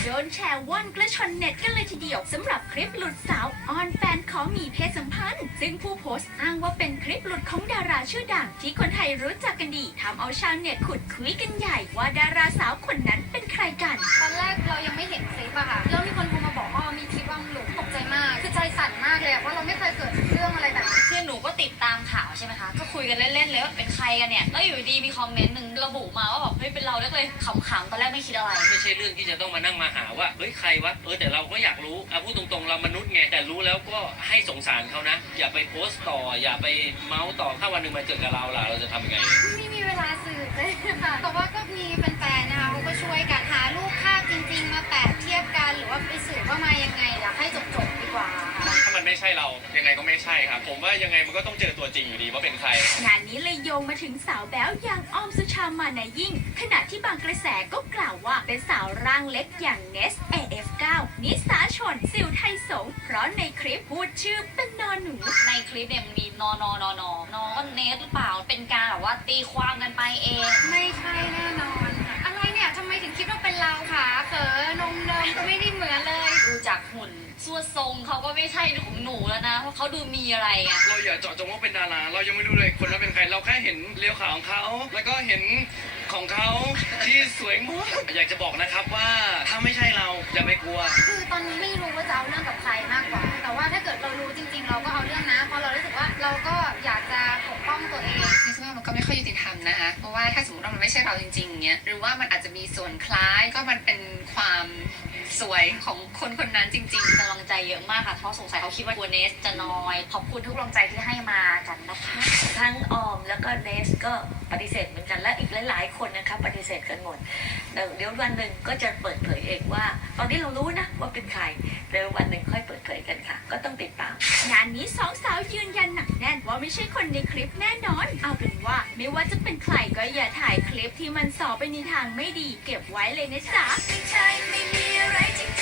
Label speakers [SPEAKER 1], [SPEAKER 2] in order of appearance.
[SPEAKER 1] ดนแชร์ว่อนกระชอนเน็ตกันเลยทีเดียวสำหรับคลิปหลุดสาวออนแฟนขอมีเพศสัมพันธ์ซึ่งผู้โพสต์อ้างว่าเป็นคลิปหลุดของดาราชื่อดังที่คนไทยรู้จักกันดีทำเอาชาวเน็ตขุดคุยกันใหญ่ว่าดาราสาวคนนั้นเป็นใครกัน
[SPEAKER 2] ตอนแรกเรายังไม่เห็นคลิปอะค่ะแล้วมีคนโทรมาบอกว่ามีคลิปว่าหลุดตกใจมากคือใจสั่นมากเลยว่าเราไม่เคยเกิดเรื่องอะไรแบบนี้
[SPEAKER 3] คือหนูก็ติดตามข่าวใช่ไหมคะก็คุยกันเล่นๆเลยว่าเป็นใครกันเนี่ยแล้วอยู่ดีมีคอมเมนต์หนึ่งระบุมาว่าแบบเฮ้ยเป็นเราเลยขำๆตอนแรกไม่คิดอะไร
[SPEAKER 4] ไม่ใช่เรื่องที่จะต้องมานั่งมาหาว่าเฮ้ยใครวะแต่เราก็อยากรู้พูดตรงๆเรามนุษย์ไงแต่รู้แล้วก็ให้สงสารเขานะอย่าไปโพสต์ต่ออย่าไปเมาส์ต่อถ้าวันหนึ่งมันเกิดกับเราล่ะเราจะทำยังไง
[SPEAKER 2] ไม่มีเวลาสืบเลยค่ะแต่ว่าก็มีแฟนๆนะคะเขาก็ช่วยกันหารูปภาพจริงๆมาแปะเทียบกันหรือว่าไปสืบว่ามายังไงอยากให้จบๆดีกว่า
[SPEAKER 5] ถ้ามันไม่ใช่เรายังไงก็ไม่ใช่ครับผมว่ายังไงมันก็ต้องเจอตัวจริงอยู่ดีว่าเป็นใครง
[SPEAKER 1] านนี้เลยโยงมาถึงสาวแบ๊วอย่างอ้อมสุชามานายิ่งขณะที่บางกระแสก็กล่าวว่าเป็นสาวร่างเล็กอย่างเนส AF9 นิสาชนสิวไทยสงเพราะในคลิปพูดชื่อเป็นนอนหนู
[SPEAKER 3] ในคลิปเนี่ยมันมีนก็เนสหรือเปล่าเป็นการแบบว่าตีความกันไปเอง
[SPEAKER 2] ไม่ใช่แน่นอนอะไรเนี่ยทำไมถึงคิดว่าเป็นเราคะเขินนมเนมก็ไม่ได้เหมือนเลย
[SPEAKER 3] ดูจากหุ่นส่วนทรงเขาก็ไม่ใช่ของหนูแล้วนะเพราะเขาดูมีอะไรอ่ะ
[SPEAKER 5] เราอย่าเจาะจงว่าเป็นดาราเรายังไม่รู้เลยคนนั้นเป็นใครเราแค่เห็นเลี้ยวขาของเขาแล้วก็เห็นของเขาที่สวยมากอยากจะบอกนะครับว่าถ้าไม่ใช่เราอย่าไปกลัว
[SPEAKER 2] คือตอนนี้ไม่รู้ว่าจะเอาเรื่องกับใครมากกว่าแต่ว่าถ้าเกิดเรารู้จริงๆเราก็เอาเรื่องนะเพราะเรารู้สึกว่าเราก็อยากจะปกป้องตัวเอง
[SPEAKER 6] คิดว่ามันก็ไม่ค่อยยุติธรรมนะคะเพราะว่าถ้าสมมติว่ามันไม่ใช่เราจริงๆเนี้ยหรือว่ามันอาจจะมีส่วนคล้ายก็มันเป็นความสวยของคนคนนั้นจริงๆ
[SPEAKER 3] กำลังใจเยอะมากค่ะเขาสงสัยเขาคิดว่ากลัวเนสจะน้อยขอบคุณทุกกำลังใจที่ให้มากันนะคะ
[SPEAKER 7] ทั้งออมแล้วก็เนสก็ปฏิเสธเหมือนกันและอีกหลายๆคนนะคะปฏิเสธกันหมดเดี๋ยววันหนึ่งก็จะเปิดเผยเองว่าตอนนี้เรารู้นะว่าเป็นใครเดี๋ยววันหนึ่งค่อยเปิดเผยกันค่ะก็ต้องติดตาม
[SPEAKER 1] งานนี้สองสาวยืนยันหนักแน่นว่าไม่ใช่คนในคลิปแน่นอนเอาเป็นว่าไม่ว่าจะเป็นใครก็อย่าถ่ายคลิปที่มันส่อไปในทางไม่ดีเก็บไว้เลยนะจ๊ะไม่ใช่ไม่มีอะไรจริง